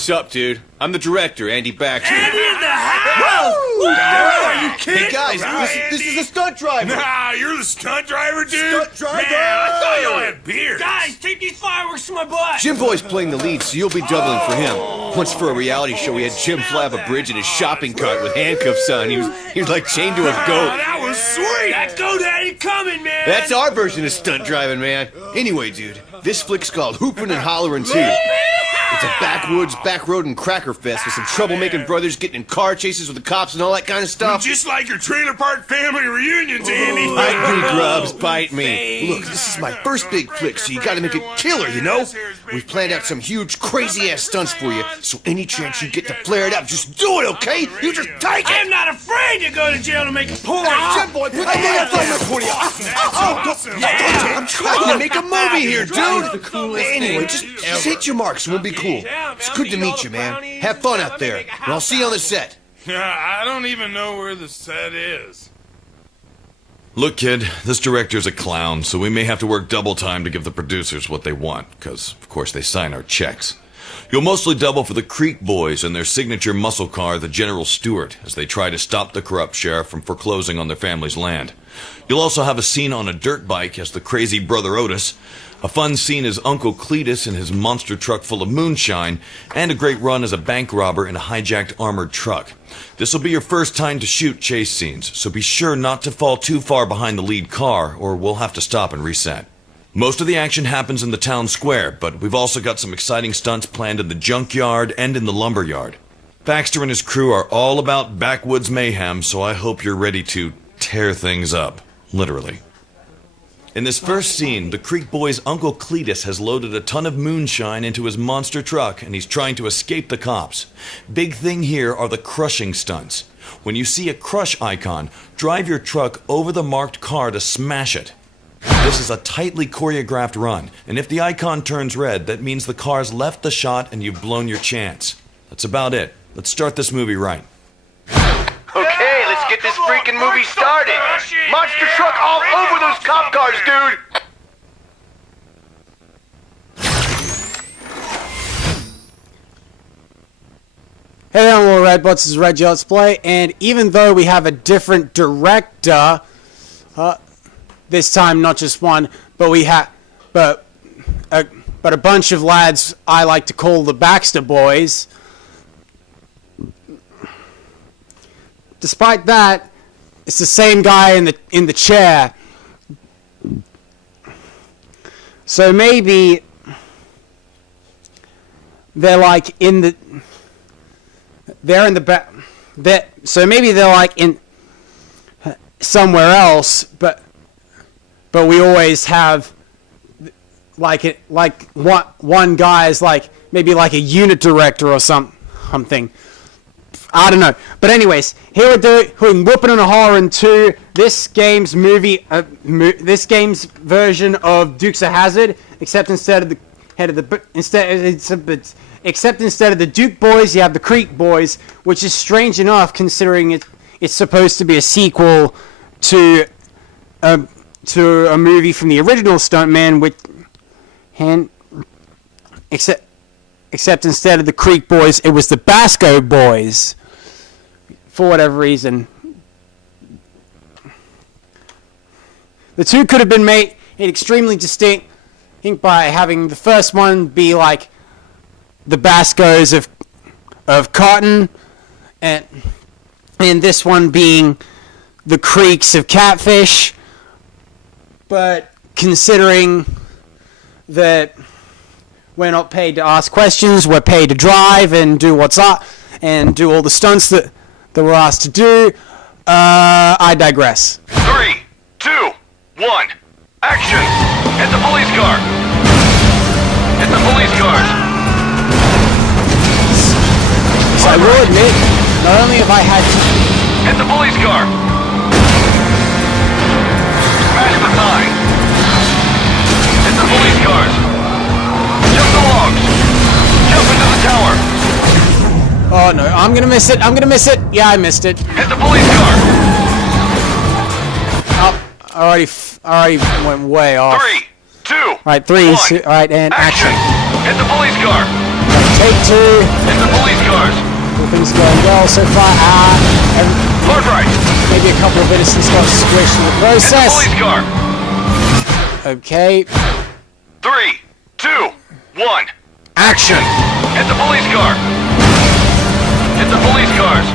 Sup, dude? I'm the director, Andy Baxter. Andy in the house! Are you kidding? Hey, guys, this is a stunt driver. Nah, you're the stunt driver, dude? Stunt driver? Man, I thought you all had beards. Guys, take these fireworks to my butt! Jim Boy's playing the lead, so you'll be doubling for him. Once for a reality show, we had Jim fly up a bridge in his shopping cart with handcuffs on. He was like chained to a goat. That was sweet. That goat ain't coming, man! That's our version of stunt driving, man. Anyway, dude, this flick's called Whoopin' and Hollerin' 2. It's a backwoods, backroad, and cracker fest with some troublemaking brothers getting in car chases with the cops and all that kind of stuff. Just like your trailer park family reunions, Andy. Bite me, Grubs, bite me. Look, this is my first big flick, so you gotta make it killer, you know? We've planned out some huge, crazy-ass stunts for you, so any chance you get to flare it up, just do it, okay? You just take it! I'm not afraid to go to jail to make a point! Jim Boy, put the thing up for you. I'm trying to make a movie here, dude. Anyway, just hit your marks and we'll be cool. It's good to meet you, man. Have fun out there, and I'll see you on the set. I don't even know where the set is. Look, kid, this director's a clown, so we may have to work double time to give the producers what they want, because, of course, they sign our checks. You'll mostly double for the Creek Boys and their signature muscle car, the General Stewart, as they try to stop the corrupt sheriff from foreclosing on their family's land. You'll also have a scene on a dirt bike as the crazy Brother Otis, a fun scene as Uncle Cletus in his monster truck full of moonshine, and a great run as a bank robber in a hijacked armored truck. This will be your first time to shoot chase scenes, so be sure not to fall too far behind the lead car, or we'll have to stop and reset. Most of the action happens in the town square, but we've also got some exciting stunts planned in the junkyard and in the lumber yard. Baxter and his crew are all about backwoods mayhem, so I hope you're ready to tear things up, literally. In this first scene, the Creek Boy's Uncle Cletus has loaded a ton of moonshine into his monster truck, and he's trying to escape the cops. Big thing here are the crushing stunts. When you see a crush icon, drive your truck over the marked car to smash it. This is a tightly choreographed run, and if the icon turns red, that means the car's left the shot and you've blown your chance. That's about it. Let's start this movie right. Okay, let's get this freaking movie started. Monster truck all over those cop cars, dude. Hey there, Little Red Butts, this is Reggie Let's Play, and even though we have a different director, this time not just one, but we have, but a bunch of lads I like to call the Baxter Boys. Despite that, it's the same guy in the chair. So maybe they're like in the back. So maybe they're like in somewhere else, but we always have like one guy is like maybe like a unit director or something. I don't know. But anyways, here we're doing Whoopin' and Hollerin 2. This game's version of Dukes of Hazzard, except instead of the Duke Boys, you have the Creek Boys, which is strange enough considering it's supposed to be a sequel to a movie from the original Stuntman, except instead of the Creek Boys, it was the Basco Boys. For whatever reason. The two could have been made extremely distinct, I think, by having the first one be like the Bascos of cotton, and this one being the Creeks of catfish. But considering that we're not paid to ask questions, we're paid to drive and do what's up and do all the stunts that we're asked to do, I digress. 3, 2, 1, action! Hit the police car! Hit the police cars! So I will admit, not only have I had to... Hit the police car! Smash the sign! Hit the police cars! Jump the logs! Jump into the tower! Oh no, I'm gonna miss it, Yeah, I missed it. Hit the police car! Oh, already went way off. 3, 2, Alright, 3, 2, alright, and action. Hit the police car! Take two. Hit the police cars. Everything's going well so far. Hard right. Maybe a couple of innocents got squished in the Hit the process. police car. Okay. 3, 2, 1. Action. Hit the police car. Hit the police cars.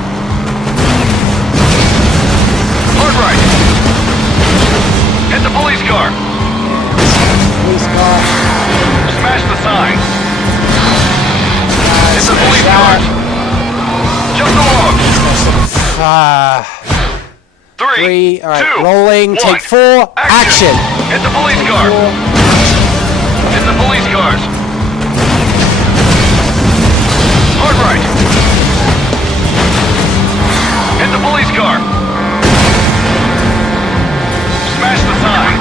Hard right. Hit the police car. Police car. Smash the sign. Hit the police cars. Jump the logs. 3, All right, 2, rolling. 1. Take 4. Action. Hit the police car. Hit the police cars. Hard right. Hit the police car. Smash the sign.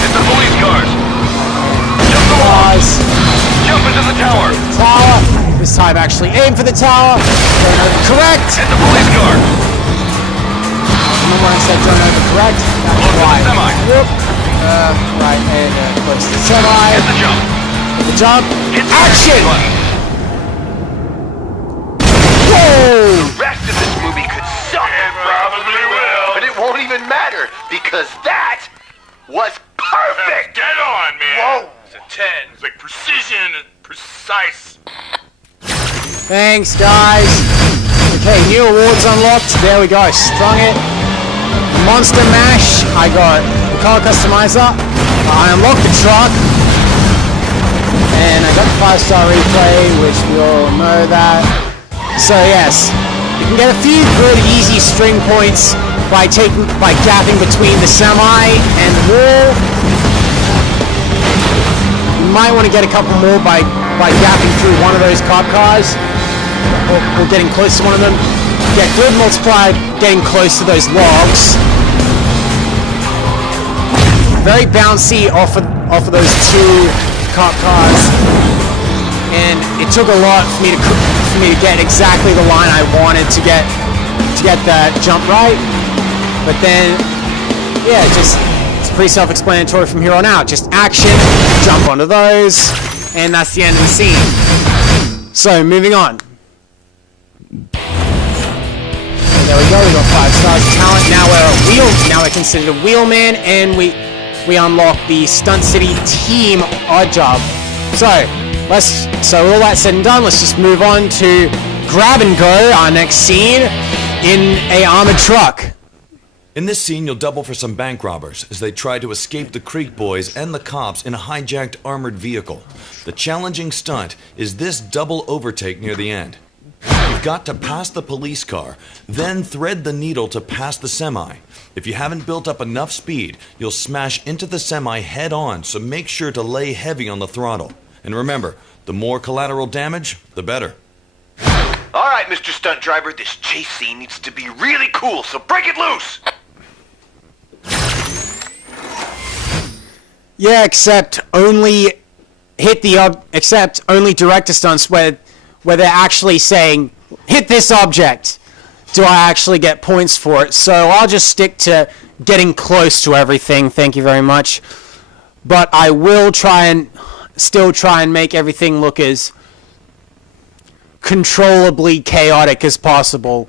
Hit the police cars. Jump the walls. Jump into the tower. Tower. This time actually aim for the tower. Don't overcorrect. Hit the police car. Remember when I said don't overcorrect? That's Close to the why. semi. Whoop. Right, and close to the semi. Hit the jump. Hit the jump. Hit the Action! button. Whoa! The rest of this movie could suck. Probably will. But it won't even matter because that was perfect. Get on, man. Whoa. It's a 10. It's like precision and precise. Thanks, guys. Okay, new awards unlocked. There we go. Strung it. Monster Mash. I got the car customizer. I unlocked the truck. And I got the 5-star replay, which we all know that. So yes, you can get a few good, easy string points by gapping between the semi and the wall. You might want to get a couple more by gapping through one of those cop cars, or getting close to one of them. Get good multiplier getting close to those logs. Very bouncy off of those two cop cars, and it took a lot for me to get exactly the line I wanted to get that jump right. But then, yeah, it's pretty self-explanatory from here on out. Just action, jump onto those, and that's the end of the scene. So moving on. And there we go. We got 5 stars of talent. Now we're considered a wheelman, and we unlock the Stunt City team odd job. So all that said and done, let's just move on to Grab and Go, our next scene, in a armored truck. In this scene, you'll double for some bank robbers as they try to escape the Creek Boys and the cops in a hijacked armored vehicle. The challenging stunt is this double overtake near the end. You've got to pass the police car, then thread the needle to pass the semi. If you haven't built up enough speed, you'll smash into the semi head on, so make sure to lay heavy on the throttle. And remember, the more collateral damage, the better. All right, Mr. Stunt Driver, this chase scene needs to be really cool, so break it loose. Yeah, except only director stunts where they're actually saying, hit this object. Do I actually get points for it? So I'll just stick to getting close to everything. Thank you very much. But I will still try and make everything look as controllably chaotic as possible.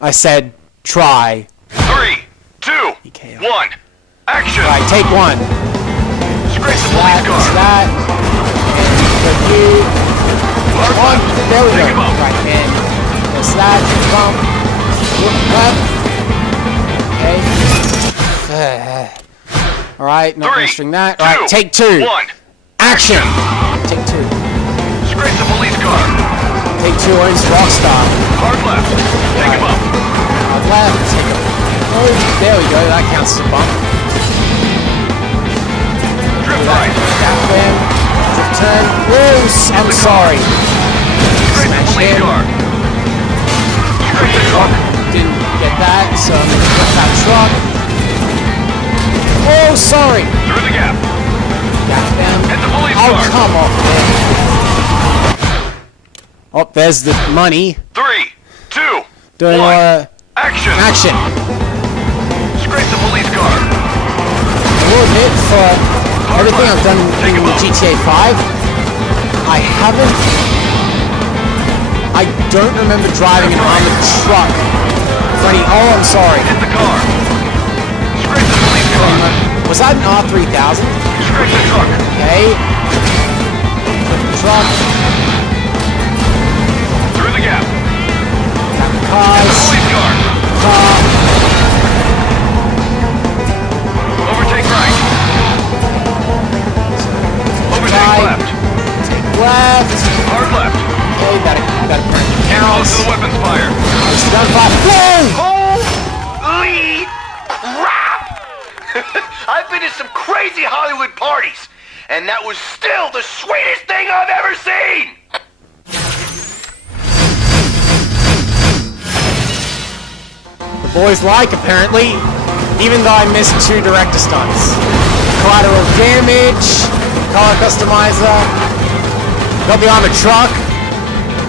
I said try. 3, 2, 1. Action. Right, take one. Scrape the police car. That. And you. One. There we go. Take him out. Right, and there's that. Bump. Left. Okay. Alright, not gonna string that. Alright, take 2. 1. Action. Take 2. Scrape the police car. Take 2 owns Rockstar. Hard left. Take him out. Hard left. Take him. Oh, there we go. That counts as a bump. Drift right. Gap them. Drift turn. Whoa, I'm sorry. Scrape the Smash police in. car. Scrape the truck. Didn't get that, so I'm gonna hit that truck. Oh, sorry. Through the gap. Gap them. Hit the police Oh, car. come off, man. Oh, there's the money. 3, 2, Doing 1. Action. action. Scrape the police car. I will admit, for everything I've done in GTA 5, I don't remember driving an armored truck. Freddy, oh, I'm sorry. Hit the car. Scrape the police car. Was that an R3000? Scrape the truck. Okay. Truck. Through the gap. Got the The cars. police car. Car. Overtake right. Overtake Right. left. Take left. Hard left. Okay, gotta burn the Close counts. to the weapons fire. It's gunfire. Whoa! Holy crap! I've been to some crazy Hollywood parties, and that was still the sweetest thing I've ever seen! The boys like, apparently, even though I missed 2 director stunts. Collateral damage, color customizer, got the armored truck,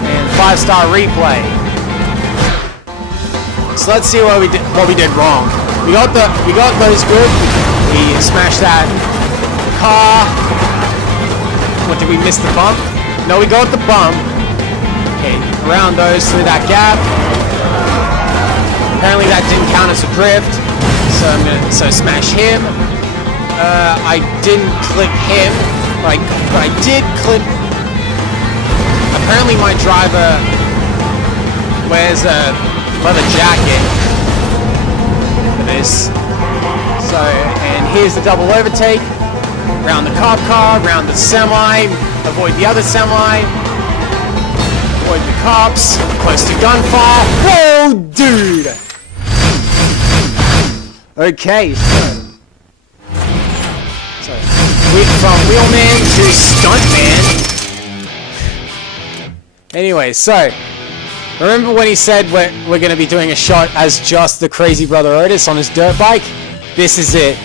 and 5-star replay. So let's see what we did wrong. We got those good. We smashed that car. What, did we miss the bump? No, we got the bump. Okay, around those through that gap. Apparently that didn't count as a drift, so I'm gonna smash him. I didn't clip him, but I did clip. Apparently my driver wears a leather jacket for this. So, and here's the double overtake. Round the cop car, round the semi, avoid the other semi, avoid the cops, close to gunfire. Whoa, dude! Okay, so from wheelman to stuntman. Anyway, so remember when he said we're going to be doing a shot as just the crazy brother Otis on his dirt bike? This is it.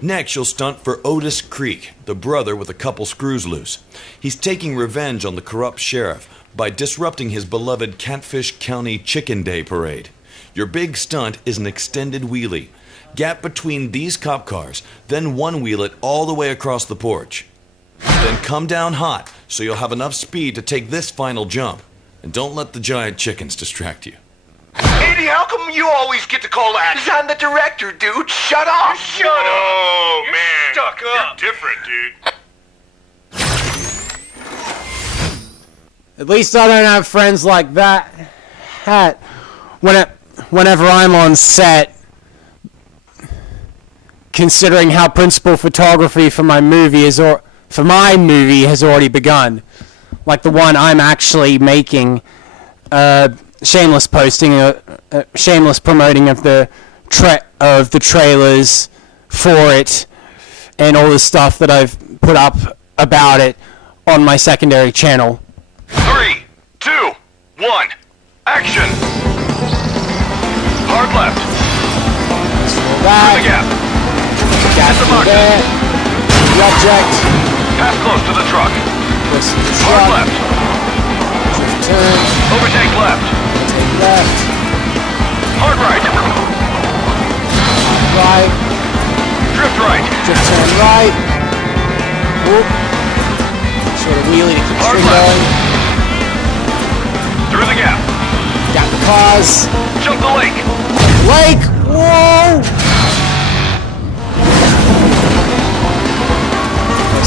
Next, you'll stunt for Otis Creek, the brother with a couple screws loose. He's taking revenge on the corrupt sheriff by disrupting his beloved Catfish County Chicken Day parade. Your big stunt is an extended wheelie. Gap between these cop cars, then one-wheel it all the way across the porch. Then come down hot, so you'll have enough speed to take this final jump. And don't let the giant chickens distract you. Andy, how come you always get to call action? 'Cause I'm the director, dude. Shut up! Shut up! Oh, You're man. stuck up. You're different, dude. At least I don't have friends like that. Whenever I'm on set, considering how principal photography for my movie has already begun, like the one I'm actually making, shameless posting, shameless promoting of the trailers for it, and all the stuff that I've put up about it on my secondary channel. 3, 2, 1, action! Hard left. Through the gap. Gas the through boxes. there. The object. Pass close to the truck. This is the Hard truck. left. Drift turn. Overtake left. Take left. Hard right. Right. Drift right. Drift turn right. Whoop. Sort of wheelie to keep Hard string left. going. Through the gap. Got the cars. Jump the lake. Lake. Whoa.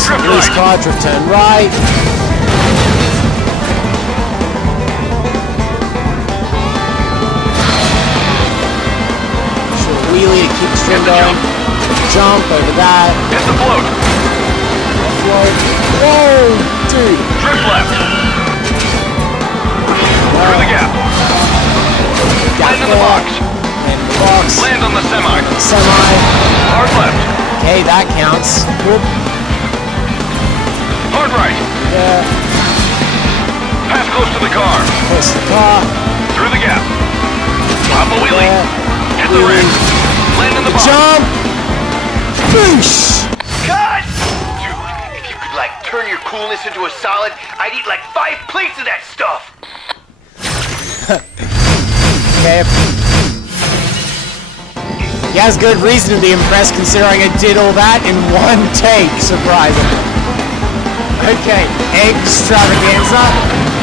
Drift Police right. car. Drift turn right. Sort of wheelie to keep the string Hit the going. Jump over that. Hit the float. Float. Whoa, dude. Drift left. Through the gap. Got Land in the there. box. Land in the box. Land on the semi. Semi. Hard left. Okay, that counts. Whoop. Hard right. There. Pass close to the car. Close to the car. Through the gap. Hop a wheelie. There. Hit the rim. Land in the box. Jump. Boosh. God! Dude, if you could, like, turn your coolness into a solid, I'd eat like 5 plates of that stuff! Okay. He has good reason to be impressed considering I did all that in one take, surprisingly. Okay, extravaganza,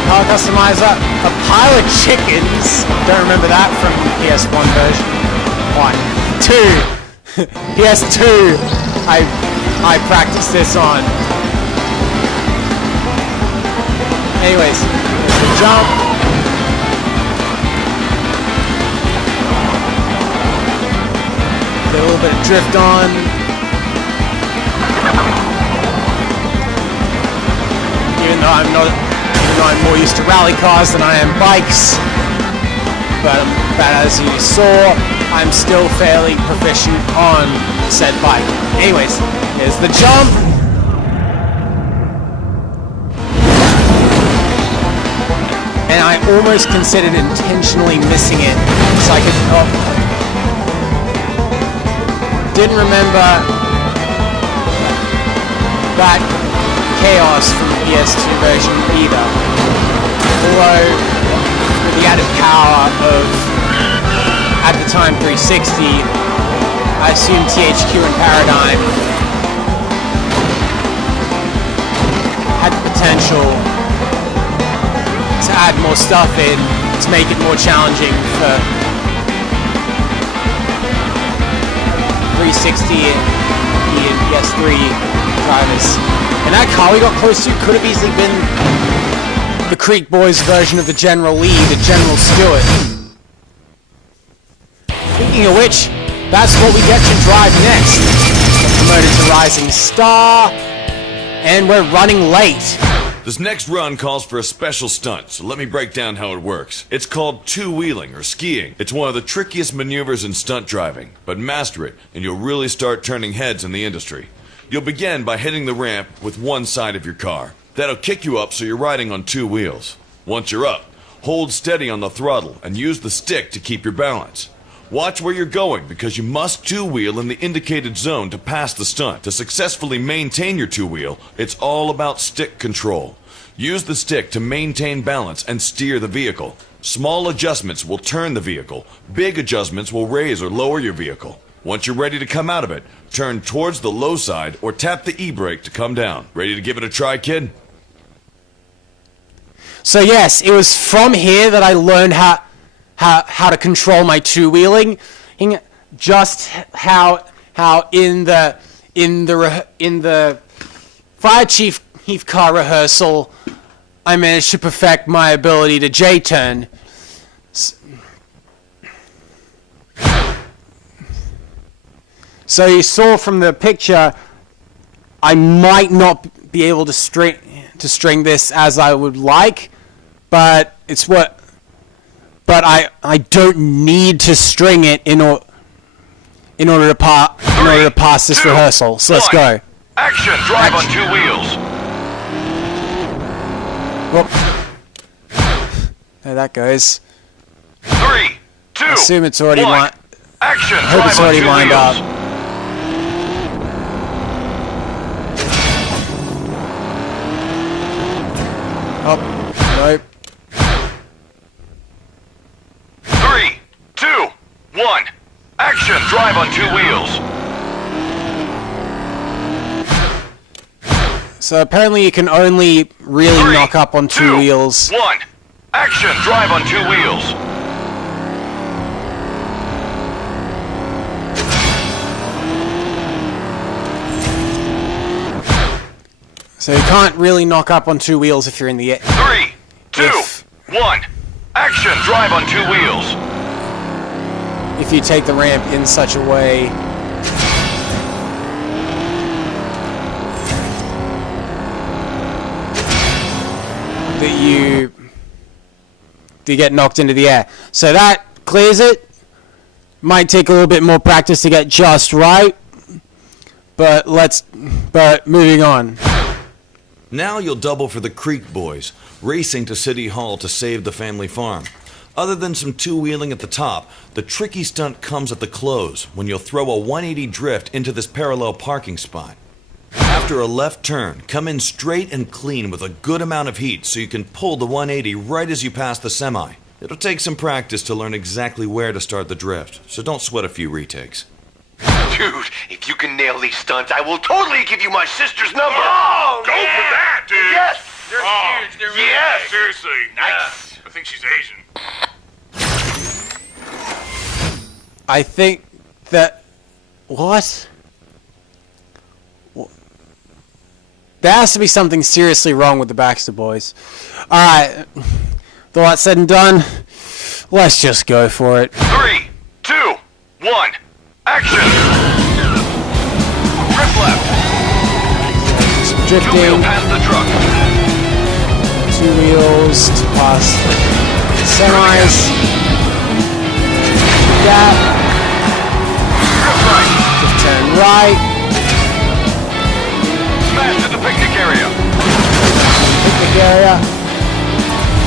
car customizer, a pile of chickens. Don't remember that from the PS1 version. 1, 2, PS2. I practiced this on. Anyways, there's the jump. Get a little bit of drift on. Even though I'm more used to rally cars than I am bikes. But as you saw, I'm still fairly proficient on said bike. Anyways, here's the jump. And I almost considered intentionally missing it so I could didn't remember that chaos from the PS2 version either. Although, with the added power of, at the time, 360, I assume THQ and Paradigm had the potential to add more stuff in to make it more challenging for 360 and PS3 drivers. And that car we got close to could have easily been the Creek Boys version of the General Lee, the General Stewart. Speaking of which, that's what we get to drive next. We're promoted to Rising Star, and we're running late. This next run calls for a special stunt, so let me break down how it works. It's called two-wheeling, or skiing. It's one of the trickiest maneuvers in stunt driving, but master it, and you'll really start turning heads in the industry. You'll begin by hitting the ramp with one side of your car. That'll kick you up so you're riding on two wheels. Once you're up, hold steady on the throttle and use the stick to keep your balance. Watch where you're going because you must two-wheel in the indicated zone to pass the stunt. To successfully maintain your two-wheel, it's all about stick control. Use the stick to maintain balance and steer the vehicle. Small adjustments will turn the vehicle. Big adjustments will raise or lower your vehicle. Once you're ready to come out of it, turn towards the low side or tap the e-brake to come down. Ready to give it a try, kid? So yes, it was from here that I learned how to control my two-wheeling. Just how in the fire chief car rehearsal, I managed to perfect my ability to J-turn. So you saw from the picture, I might not be able to string this as I would like, but it's what. But I don't need to string it in order to pass this rehearsal. So let's go. Action! Drive on two wheels. Well, there that goes. 3, 2, I assume it's already 1. Action! I hope Drive it's on already two lined wheels. up. Oh, nope. 3, 2, 1. Action! Drive on two wheels. So apparently you can only really 3, knock up on two 2, wheels. 1. Action! Drive on two wheels. So you can't really knock up on two wheels if you're in the air. 3, 2, 1. Action! Drive on two wheels. If you take the ramp in such a way that you get knocked into the air. So that clears it. Might take a little bit more practice to get just right. But moving on. Now you'll double for the Creek Boys, racing to City Hall to save the family farm. Other than some two-wheeling at the top, the tricky stunt comes at the close, when you'll throw a 180 drift into this parallel parking spot. After a left turn, come in straight and clean with a good amount of heat so you can pull the 180 right as you pass the semi. It'll take some practice to learn exactly where to start the drift, so don't sweat a few retakes. Dude, if you can nail these stunts, I will totally give you my sister's number. Oh, go for that, dude. Yes. They're huge. They're really yes. big. Seriously. Nice. I think she's Asian. I think that... What? There has to be something seriously wrong with the Baxter Boys. Alright. With all that said and done, let's just go for it. 3, 2, 1, action! Drift left. Drifting. 2-wheel past the truck. 2 wheels to pass the semis. That. Drift right. Just turn right. Smash to the picnic area. Picnic area.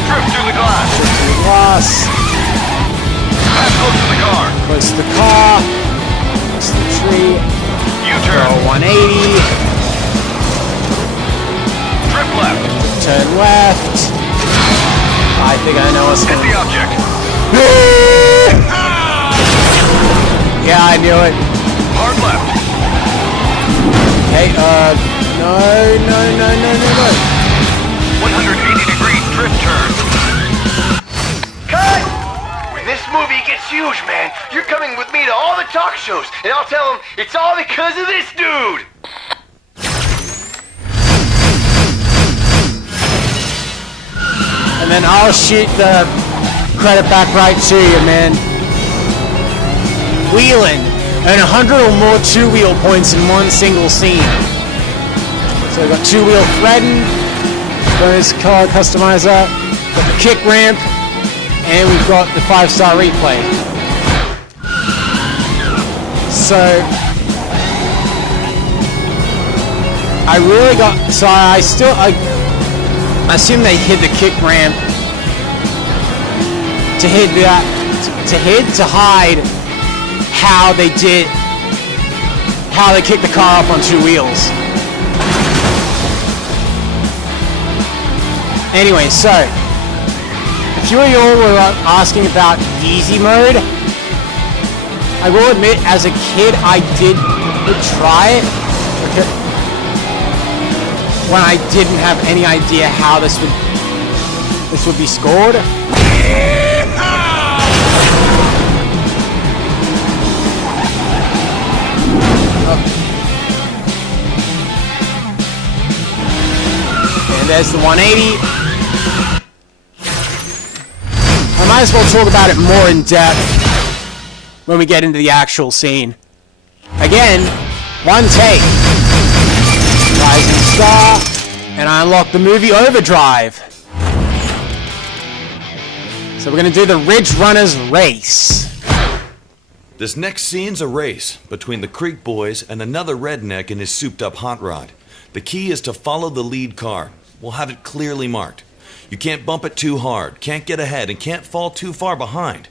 Drift through the glass. Glass. Pass close to the car. Close to the car. Close to the tree. U-turn. Go 180. Drift left. Turn left. I think I know what's Hit going the on. object. Yeah, I knew it. Hard left. Hey, no. 180-degree drift turn. Cut! When this movie gets huge, man, you're coming with me to all the talk shows, and I'll tell them it's all because of this dude. And then I'll shoot the credit back right to you, man. Wheeling, and 100 or more 2-wheel points in one single scene. So we've got 2-wheel threading, bonus car customizer, got the kick ramp, and we've got the 5-star replay. So I really got, so I assume they hid the kick ramp to hid that, to hide how they kicked the car up on 2 wheels. Anyway, so if you all were asking about easy mode, I will admit, as a kid, I did try it. Okay. When I didn't have any idea how this would be scored. And there's the 180. I might as well talk about it more in depth when we get into the actual scene. Again, one take. Rising star, and I unlock the movie Overdrive. So we're gonna do the Ridge Runners race. This next scene's a race between the Creek Boys and another redneck in his souped-up hot rod. The key is to follow the lead car. We'll have it clearly marked. You can't bump it too hard, can't get ahead, and can't fall too far behind.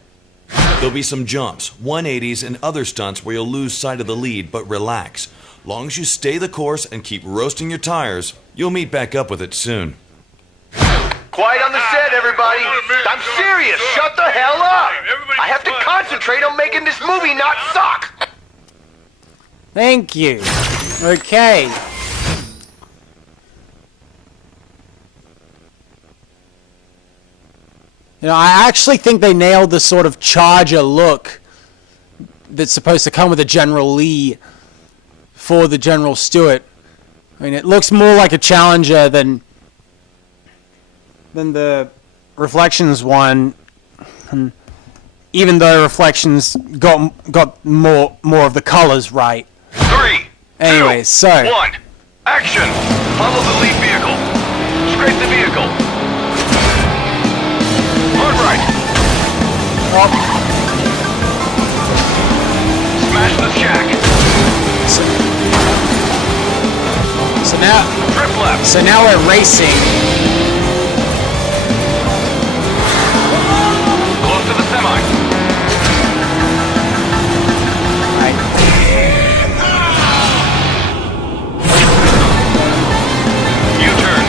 There'll be some jumps, 180s, and other stunts where you'll lose sight of the lead, but relax. Long as you stay the course and keep roasting your tires, you'll meet back up with it soon. Quiet on the set, everybody. I'm serious. Shut the hell up. I have to concentrate on making this movie not suck. Thank you. Okay. You know, I actually think they nailed the sort of Charger look that's supposed to come with a General Lee for the General Stewart. I mean, it looks more like a Challenger than the Reflections one, and even though Reflections got more of the colors right. 3, Anyway, 2, so 1, action! Follow the lead vehicle. Scrape the vehicle. Hard right. Smash the jack. Drift left. So now we're racing. Close to the semi. Right. U-turn.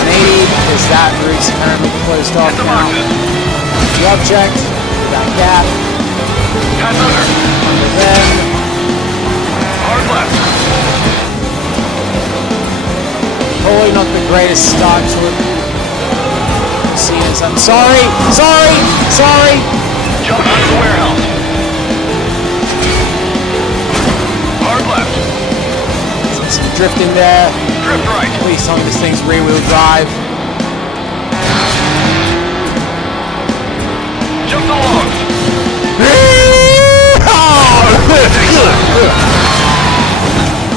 180 because that route's currently closed off Hit the now. boxes. The object, that gap, Pass under. under them. Hard left. Probably not the greatest start to it. I'm sorry. Jump out of the warehouse. Hard left. Some drifting there. Drift right. Please tell me this thing's rear-wheel drive. Jump the logs.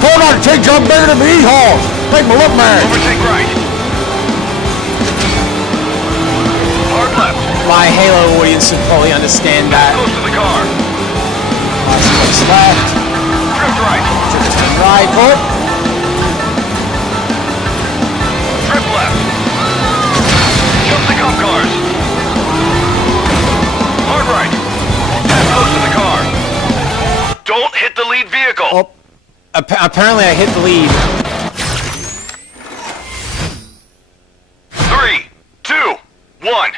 Hold on, take jump bigger than me, Hall. Make me look mad. Overtake right. Hard left. My Halo audience would probably understand that. Close to the car. Last left. Drift right. Right, oh. Drift left. Jump the cop cars. Hard right. Pass close to the car. Don't hit the lead vehicle. Oh. Apparently I hit the lead. 3, 2, 1.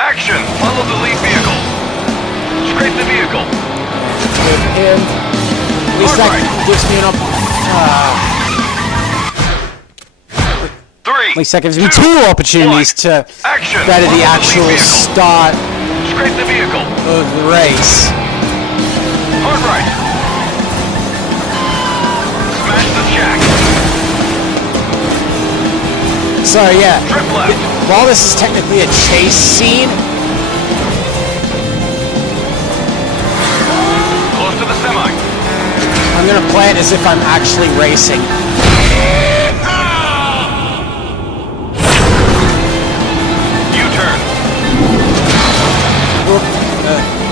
Action. Follow the lead vehicle. Scrape the vehicle. With him. At least that gives me an Three. At least that gives me two opportunities to Action. better the Follow actual lead vehicle. start Scrape the vehicle. of the race. Hard right. Smash the jack. So yeah, Drift left. while this is technically a chase scene, Close to the semi. I'm gonna play it as if I'm actually racing. U-turn.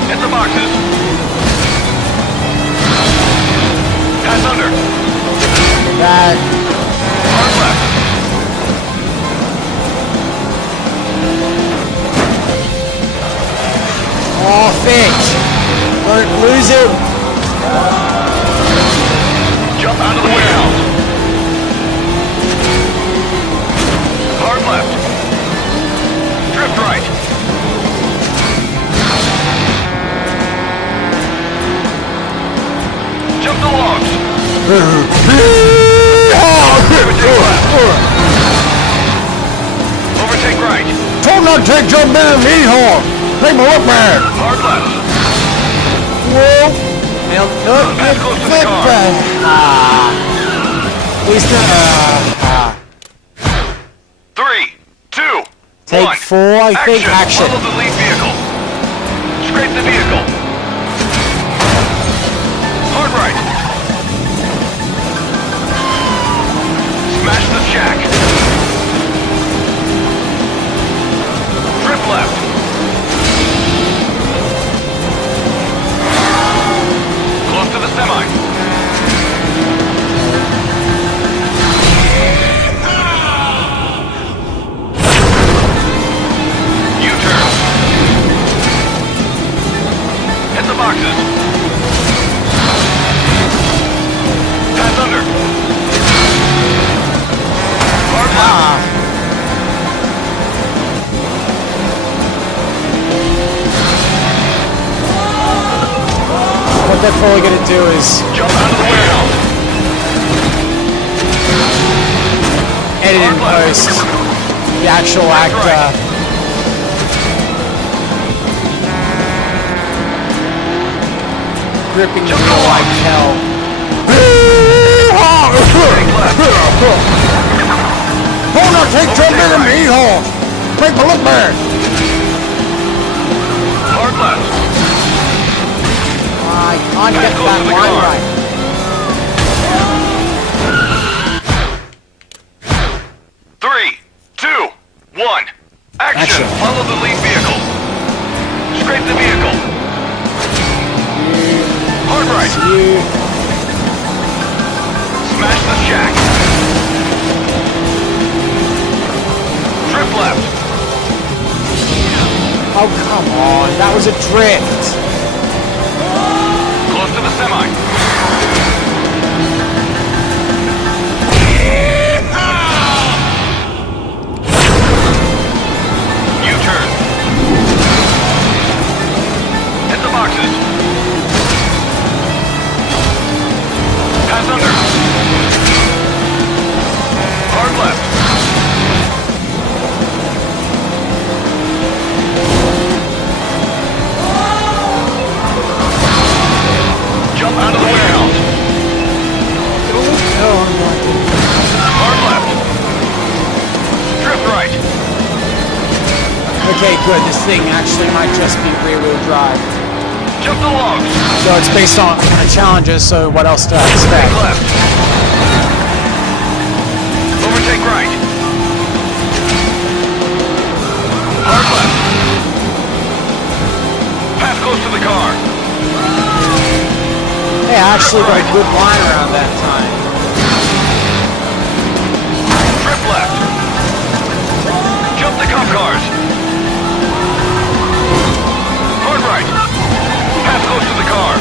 Hit the boxes. Pass under. That Hard left. off it. Don't lose it. Jump out of the warehouse. Hard left. Drift right. Jump the logs. Overtake right. Told not to take jump in me hard. Make me look bad. Hard left. Whoa. Now, no, Pass close to the car. At least, 3, 2, take 1. 4, I think. Action. Follow the lead vehicle. Scrape the vehicle. Hard right. Smash the jack. Drift left. Close to the semi. U-turn. Hit the boxes. Pass under. Hard left. What they're probably gonna do is Jump out of the warehouse. edit and Hard left. post the actual actor. Gripping the Jump wheel the like logs. hell. Take left. Hold on, take jump in me hard. Make me look bad. Hard left. I can't get Close that to the line car. right. Three, 2, 1. Action. Action. Follow the lead vehicle. Scrape the vehicle. Hard right. You. Smash the jack. Drift left. Oh, come on. That was a drift. Close to the semi. U-turn. Hit the boxes. Pass under. right. Okay, good. This thing actually might just be rear-wheel drive. Jump the logs. So it's based on a Challenger, so what else do I expect? Take left. Overtake right. Hard left. Pass close to the car. Hey, I actually got a good line around that time. Trip left. Jump the cop cars. Hard right. Pass close to the car.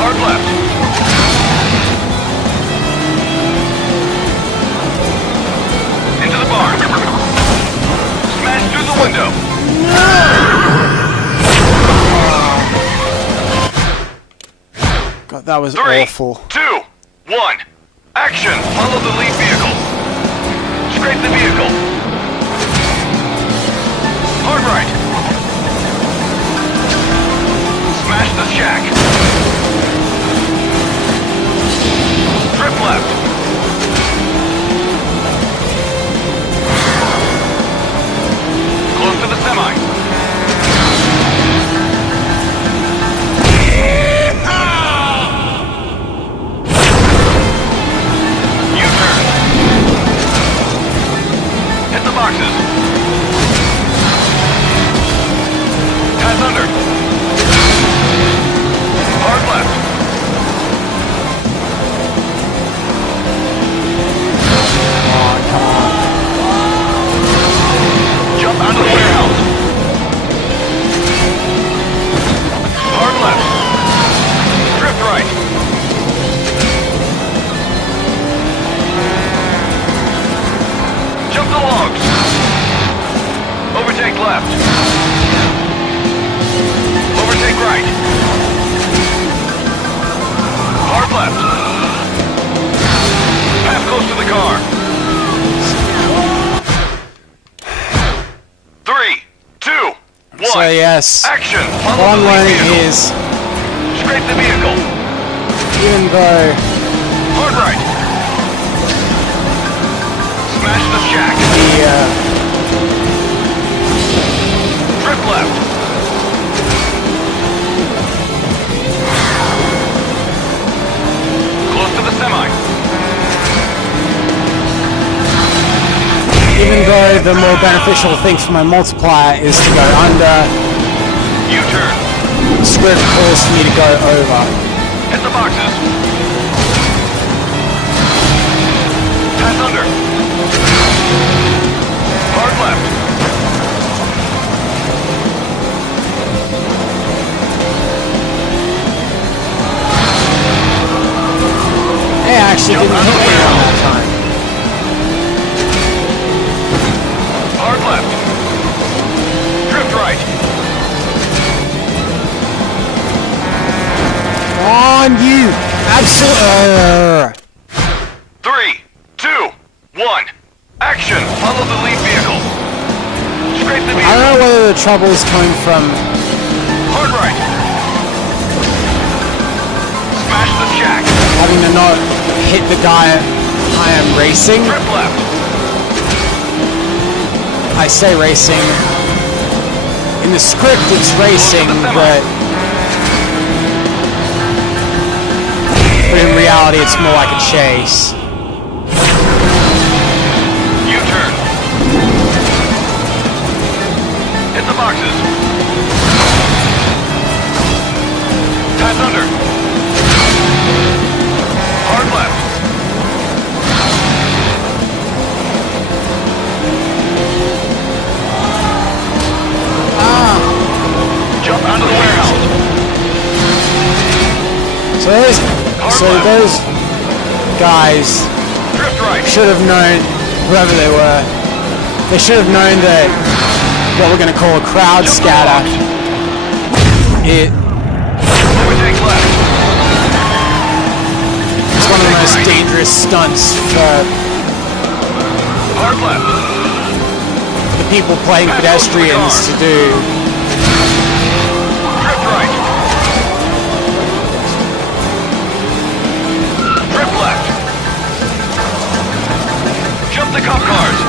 Hard left. Into the barn. Smash through the window. God, that was 3, awful. 2, 1. Action. Follow the lead vehicle. Scrape the vehicle. Hard right. Smash the shack. Trip left. Close to the semi. U-turn. Hit the boxes. Pass under. Hard left. Jump out of the warehouse. Hard left. Drift right. Jump the logs. Overtake left. Overtake right. Hard left. Pass close to the car. 3, 2, 1. So yes, Action. what Follow I'm the lead learning vehicle. is, Scrape the vehicle. even though Hard right. Smash the shack. the Trip left. Close to the semi. even though the more beneficial thing for my multiplier is to go under, U-turn. script calls for me to go over. Hit the boxes. Pass under. Hard left. Hey, I actually didn't hit anyone that time. Hard left. Drift right. On you! Absolutely! 3, 2, 1. Action. Follow the lead vehicle. Scrape the I don't vehicle. know whether the trouble is coming from Hard right. Smash the shack. having to not hit the guy I am racing. Trip left. I say racing. In the script it's racing, but in reality it's more like a chase. U-turn. Hit the boxes. Pass under. Hard left. Jump out of the warehouse. So those guys Drift right. should have known, whoever they were, they should have known that what we're going to call a crowd Jump the scatter, logs. it's Overtake left. one of the most dangerous stunts for Hard left. the people playing pedestrians to do. Drift right. Drift left. Jump the cop cars.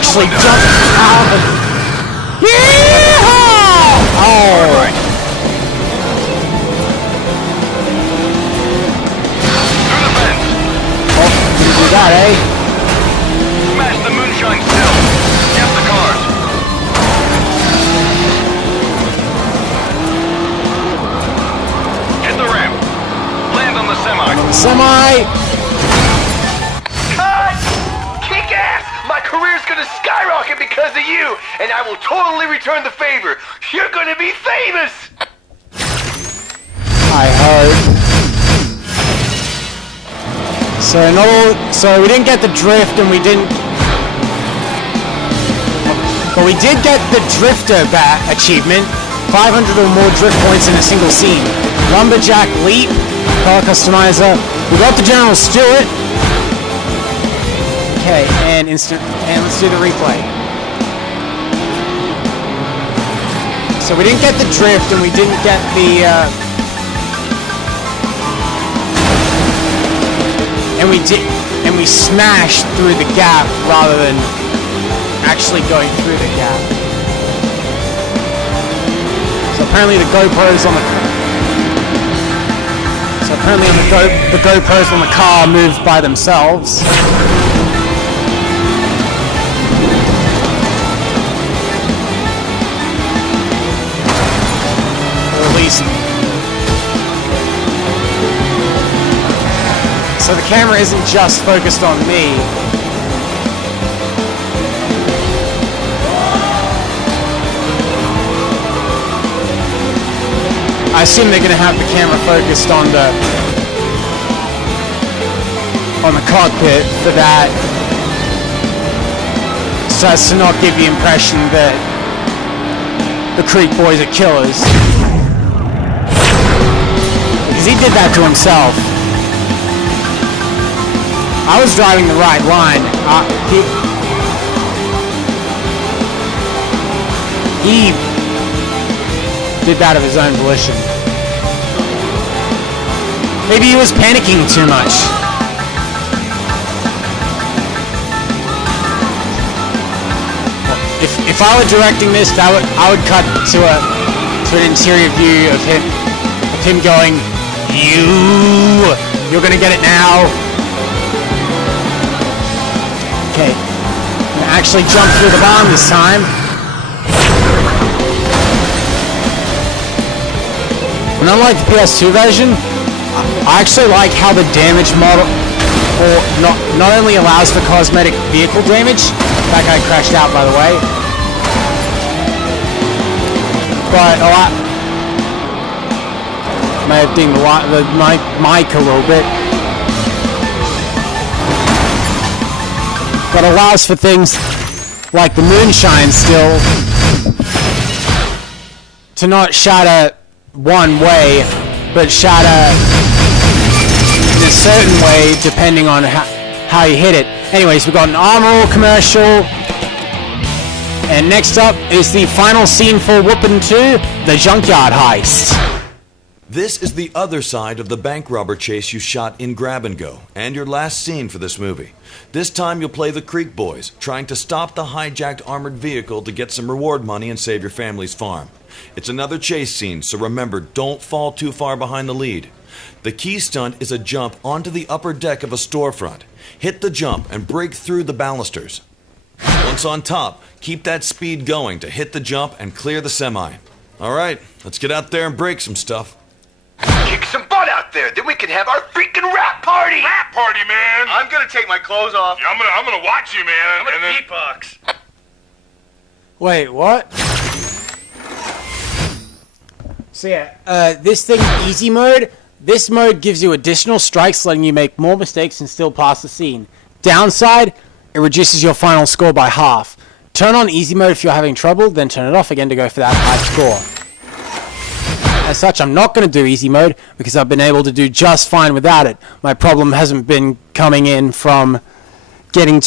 actually jump out of the... Yeehaw! Oh. Right. Through the fence. Oh, didn't do that, eh? Smash the moonshine still. Get the cars. Hit the ramp. Land on the semi. Semi! Cut! Kick ass! My career's gonna skyrocket because of you, and I will totally return the favor. You're gonna be famous! I hope. So we didn't get the drift, and we didn't... But we did get the drifter achievement. 500 or more drift points in a single scene. Lumberjack leap, car customizer. We got the General Stewart. Okay, and let's do the replay. So we didn't get the drift, and we didn't get the. And we smashed through the gap rather than actually going through the gap. So apparently the GoPros on the. So apparently the GoPros on the car moved by themselves. Or at least. So the camera isn't just focused on me. I assume they're going to have the camera focused on the cockpit for that, so as to not give the impression that the Creek boys are killers. Because he did that to himself. I was driving the right line. He did that of his own volition. Maybe he was panicking too much. If I were directing this, I would cut to an interior view of him going, you're gonna get it now. Okay, I'm gonna actually jump through the bomb this time. And unlike the PS2 version, I actually like how the damage model not only allows for cosmetic vehicle damage. That guy crashed out, by the way. But a lot may have dinged the mic a little bit. But allows for things like the moonshine still to not shatter one way, but shatter in a certain way depending on how you hit it. Anyways, we've got an Armor commercial, and next up is the final scene for Whoopin 2, the Junkyard Heist. This is the other side of the bank robber chase you shot in Grab and Go, and your last scene for this movie. This time you'll play the Creek Boys, trying to stop the hijacked armored vehicle to get some reward money and save your family's farm. It's another chase scene, so remember, don't fall too far behind the lead. The key stunt is a jump onto the upper deck of a storefront. Hit the jump and break through the balusters. Once on top, keep that speed going to hit the jump and clear the semi. Alright, let's get out there and break some stuff. Kick some butt out there, then we can have our freaking rap party! Rap party, man! I'm gonna take my clothes off. Yeah, I'm gonna watch you, man. I'm gonna and then beatbox. Wait, what? So yeah, this thing, easy mode, this mode gives you additional strikes, letting you make more mistakes and still pass the scene. Downside, it reduces your final score by half. Turn on easy mode if you're having trouble, then turn it off again to go for that high score. As such, I'm not going to do easy mode because I've been able to do just fine without it. My problem hasn't been coming in from getting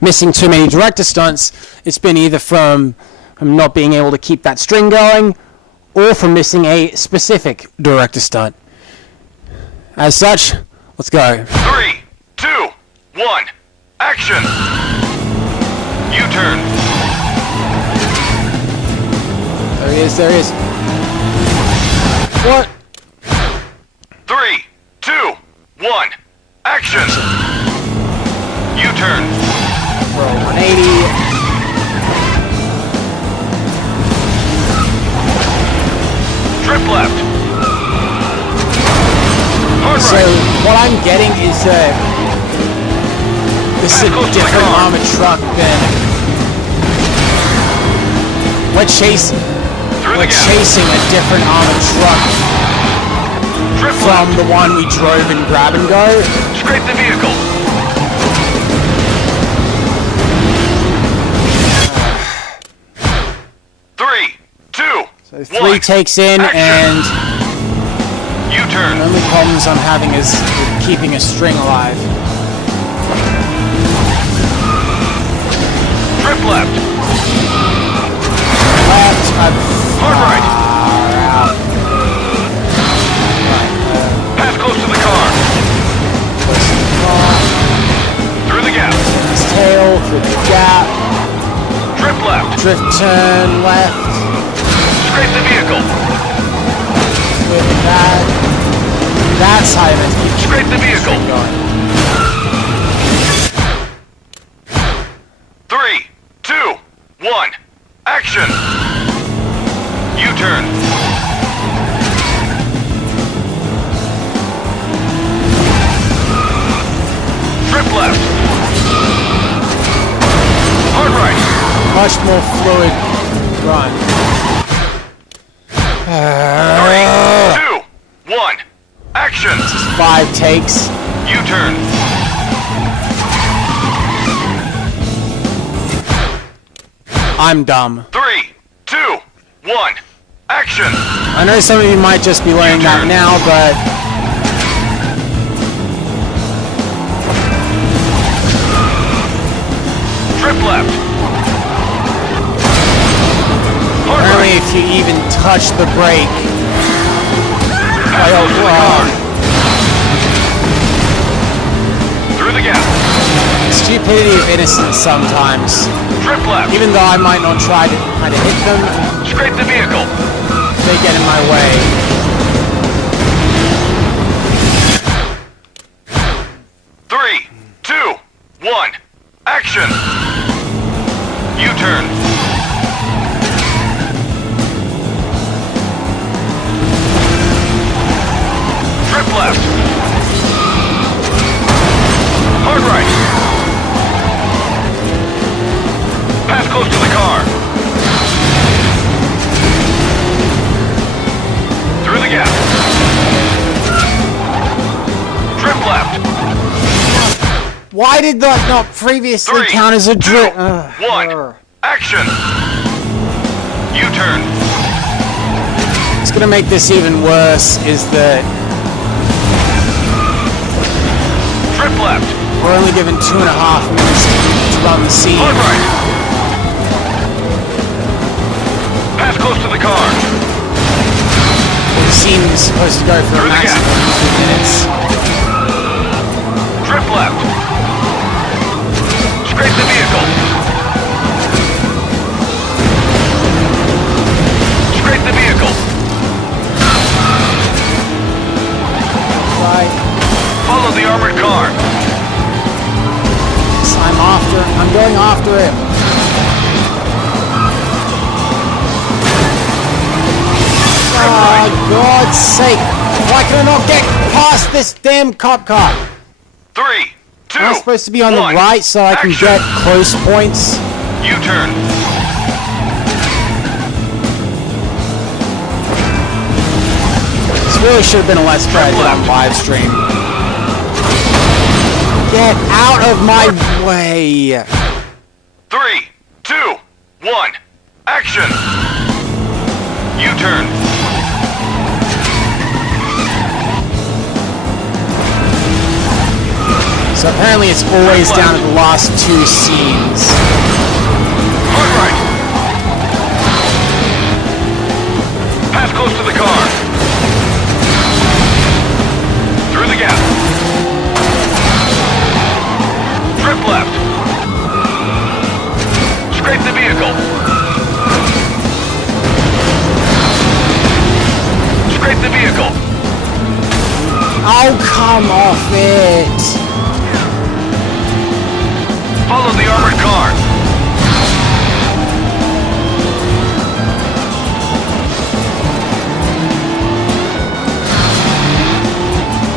missing too many director stunts. It's been either from not being able to keep that string going, or from missing a specific director stunt. As such, let's go. 3, 2, 1, action! he is, there he is. What? 3, 2, 1, action! U-turn. Roll 180. Trip left. Hard So right. what I'm getting is this is a different armored truck than we're chasing a different armored truck Trip from left. the one we drove in Grab and Go. Scrape the vehicle. Three, two, So 3 takes in, action. and U-turn. the only problems I'm having is with keeping a string alive. Trip left. Left, Hard right. Pass close to the car. Through the gap. His tail, through the gap, Trip left. drift turn left, Scrape the vehicle. with that. That's how you meant to keep Scrape the vehicle. going. 3, 2, 1, action. U-turn. Trip left. Hard right. Much more fluid run. 3, 2, 1, action. 5 takes. U-turn. I'm dumb. 3, 2, 1, action. I know some of you might just be learning that now, but Trip left. Hard apparently right. if you even touch the brake, Pass close to the car. Through the gap. stupidity of innocence sometimes. Trip left. Even though I might not try to hit them, Scrape the vehicle. they get in my way. Three, two, one, action. U-turn. Trip left. Hard right. Pass close to the car. Through the gap. Trip left. Why did that not previously 3, count as a 2, drift? 1, action. U-turn. What's gonna make this even worse is that Trip left. we're only given 2.5 minutes to run the scene. Hard right. Pass close to the car. The scene is supposed to go for a Through the gap. maximum of 2 minutes. Trip left. Scrape the vehicle. Scrape the vehicle. Right. Follow the armored car. So I'm going after it. Oh, God's sake. Why can I not get past this damn cop car? 3, 2, I'm supposed to be on 1, the right so I can action. get close points. U-turn. This really should have been a Let's Play I did on live stream. Get out of my way. 3, 2, 1, action. U-turn. So apparently it's always down to the last 2 scenes. Hard right. Pass close to the car. Through the gap. Trip left. Scrape the vehicle. Oh, come off it! Follow the armored car.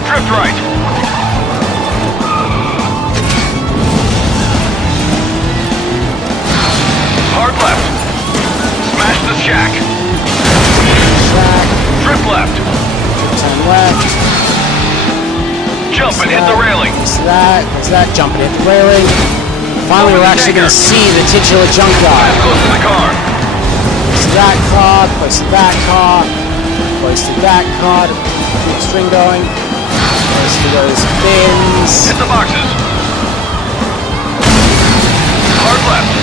Drift right. Hard left. Smash the shack. Drift left. Turn left. Jump and hit the railing. What's that? What's that? Jump and hit the railing. Finally, we're actually going to see the titular junkyard. Close to the car. Close to that car. Close to that car. Close to that car. Keep the string going. Close to those bins. Hit the boxes. Hard left.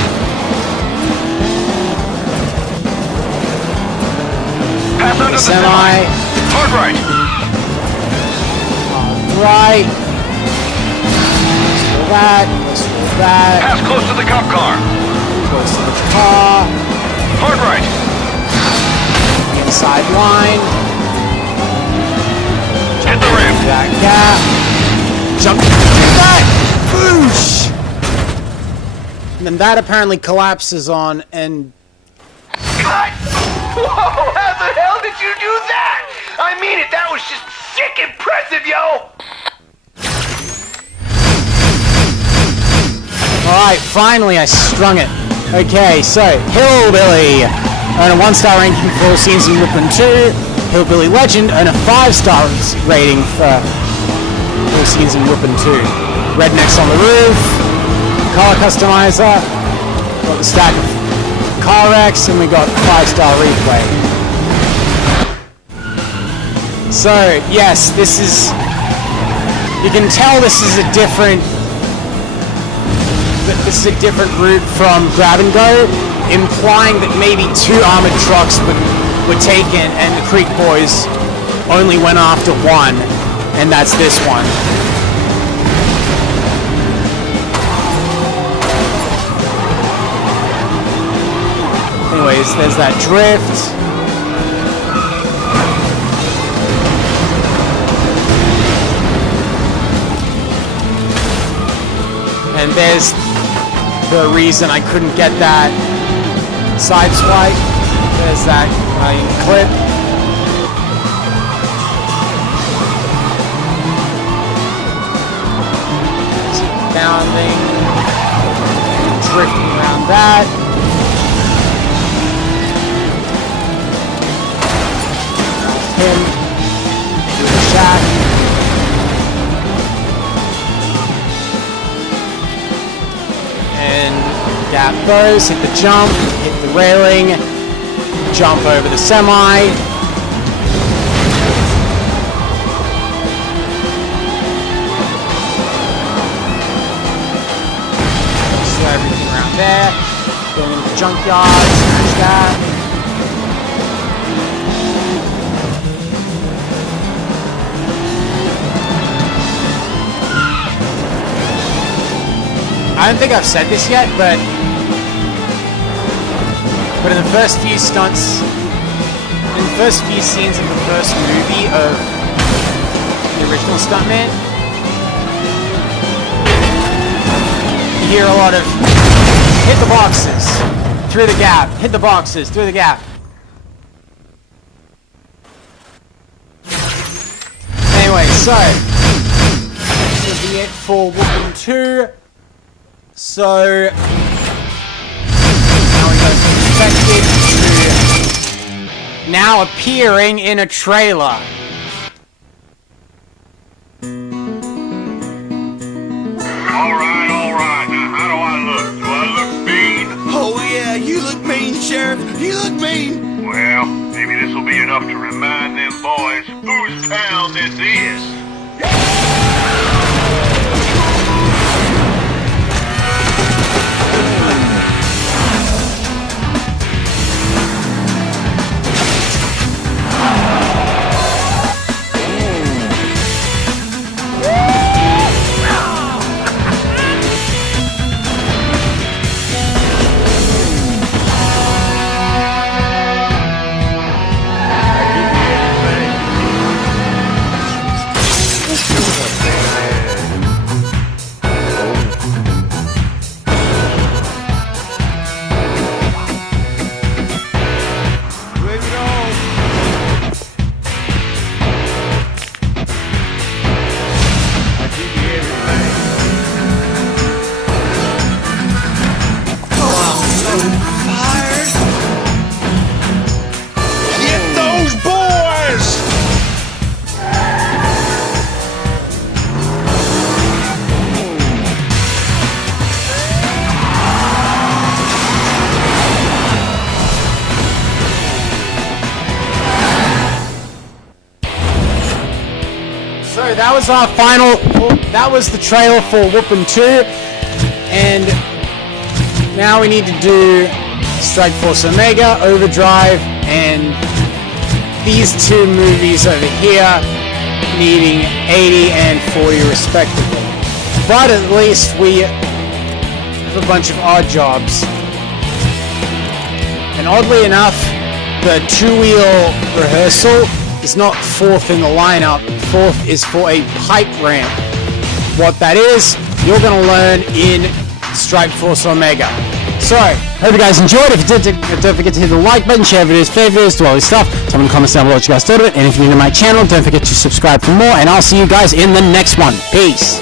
Pass under the semi. Hard right. Right. Let's do that. Let's do that. Pass close to the cop car. Close to the car. Hard right. Inside line. Hit the ramp. That gap. Jump through that. Boosh. And then that apparently collapses on and. Cut! Whoa, how the hell did you do that? I mean it, that was just sick impressive, yo! Alright, finally I strung it. Okay, so, Hillbilly. Earn a 1-star ranking for all scenes in Whoopin 2. Hillbilly Legend. Earn a 5-star rating for all scenes in Whoopin 2. Rednecks on the Roof. Color Customizer. Got the stack of car wrecks, and we got 5-star replay. So, yes, this is... You can tell this is a different route from Grab and Go, implying that maybe 2 armored trucks were taken and the Creek Boys only went after one, and that's this one. Anyways, there's that drift. And there's the reason I couldn't get that side swipe. There's that clip. Bounding, drifting around that. Him, do the shack. And gap those, hit the jump, hit the railing, jump over the semi. So everything around there. Going into the junkyard, smash that. I don't think I've said this yet, but in the first few stunts, in the first few scenes of the first movie of the original Stuntman, you hear a lot of hit the boxes, through the gap, hit the boxes, through the gap. Anyway, so this will be it for Whoopin 2. So now we go from expected to now appearing in a trailer. Alright. Now how do I look? Do I look mean? Oh yeah, you look mean, Sheriff. You look mean. Well, maybe this will be enough to remind them boys whose town this is. that was our final. That was the trailer for Whoopin 2, and now we need to do Strike Force Omega, Overdrive, and these two movies over here, needing 80 and 40 respectively. But at least we have a bunch of odd jobs. And oddly enough, the two-wheel rehearsal is not fourth in the lineup. Fourth is for a pipe ramp. What that is, you're going to learn in Strike Force Omega. So, hope you guys enjoyed. If you did, don't forget to hit the like button, share videos, favorites, do all this stuff. Tell me in the comments down below what you guys thought of it. And if you're new to my channel, don't forget to subscribe for more. And I'll see you guys in the next one. Peace.